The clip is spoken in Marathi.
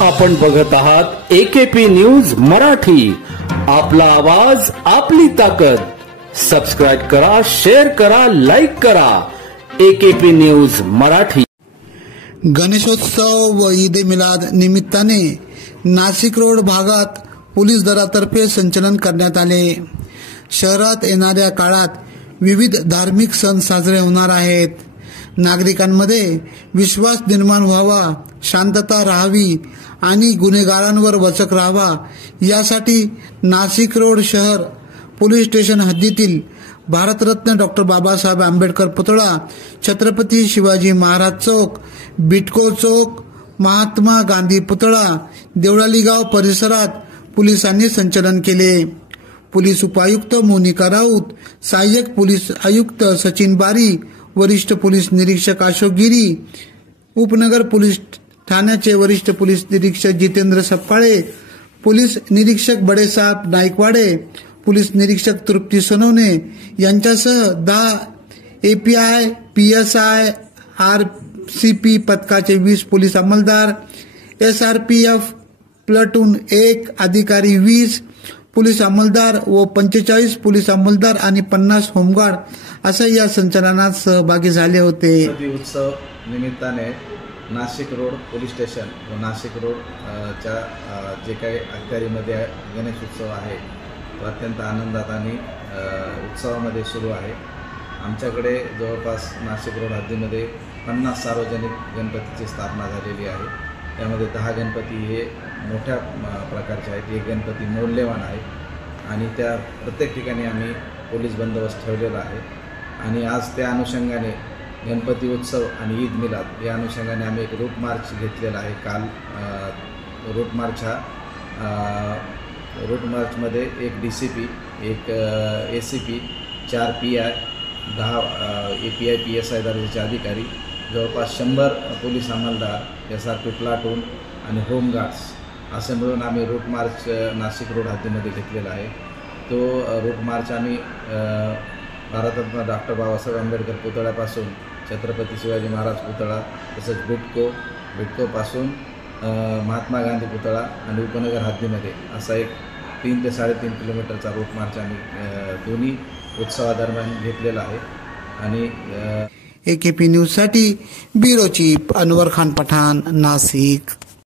आपण बघत आहात AKP न्यूज मराठी, आपला आवाज आपली ताकद। सबस्क्राइब करा, शेअर करा, लाईक करा। AKP news Marathi. गणेशोत्सव व ईद ए मिलाद निमित्ताने नाशिक रोड भागात पोलीस दलातर्फे संचलन करण्यात आले। शहरात येणाऱ्या काळात विविध धार्मिक सण साजरे होणार आहेत। नागरिकांमध्ये विश्वास निर्माण व्हावा, शांतता राहावी आणि गुन्हेगारांवर वचक राहावा यासाठी नाशिक रोड शहर पोलीस स्टेशन हद्दीतील भारतरत्न डॉक्टर बाबासाहेब आंबेडकर पुतळा, छत्रपती शिवाजी महाराज चौक, बिटको चौक, महात्मा गांधी पुतळा, देवळाली गाव परिसरात पोलिसांनी संचलन केले। पोलीस उपायुक्त मोनिका राऊत, सहाय्यक पोलीस आयुक्त सचिन बारी, वरिष्ठ पोलीस निरीक्षक अशोक गिरी, उपनगर पोलीस ठाण्याचे वरिष्ठ पोलीस निरीक्षक जितेंद्र सप्पाळे, पोलीस निरीक्षक बडेसाहेब नाईकवाडे, पोलीस निरीक्षक तृप्ती सोनवणे यांच्यासह 10 API, PSI, RCP पथकाचे 20 पोलीस अंमलदार, SRPF प्लटून 1 अधिकारी, 20 पोलीस अंमलदार व 45 पोलीस अंमलदार आणि 50 होमगार्ड असे या संचलनात सहभागी झाले होते। उत्सव निमित्ताने नाशिक रोड पोलीस स्टेशन व नाशिक रोड च्या जे काही अखत्यारीमध्ये गणेश उत्सव आहे तो अत्यंत आनंदात आणि उत्सवामध्ये सुरू आहे। आमच्याकडे जवळपास नाशिक रोड हद्दीमध्ये 50 सार्वजनिक गणपतीची स्थापना झालेली आहे। त्यामध्ये 10 गणपती हे मोठ्या प्रकारचे आहेत, एक गणपती मौल्यवान आहे आणि त्या प्रत्येक ठिकाणी आम्ही पोलीस बंदोबस्त ठेवलेला आहे। आणि आज त्या अनुषंगाने गणपती उत्सव आणि ईद मिलाद या अनुषंगाने आम्ही एक रूट मार्च घेतलेला आहे। काल रूट मार्चमध्ये एक DCP, एक ACP, 4 PI, 10 API PSI दर्जाचे अधिकारी, जवळपास 100 पोलीस अंमलदार, SRP प्लाटून आणि होमगार्ड्स असे मिळून आम्ही रूट मार्च नाशिक रोड हद्दीमध्ये घेतलेला आहे। तो रूट मार्च आम्ही भारतरत्न डॉक्टर बाबासाहेब आंबेडकर पुतळ्यापासून छत्रपती शिवाजी महाराज पुतळा, तसंच बिटकोपासून महात्मा गांधी पुतळा आणि उपनगर हद्दीमध्ये असा एक 3 ते 3.5 किलोमीटरचा रूट मार्च आम्ही दोन्ही उत्सवादरम्यान घेतलेला आहे। आणि AKP न्यूजसाठी ब्युरो चीफ अनवर खान पठाण, नाशिक।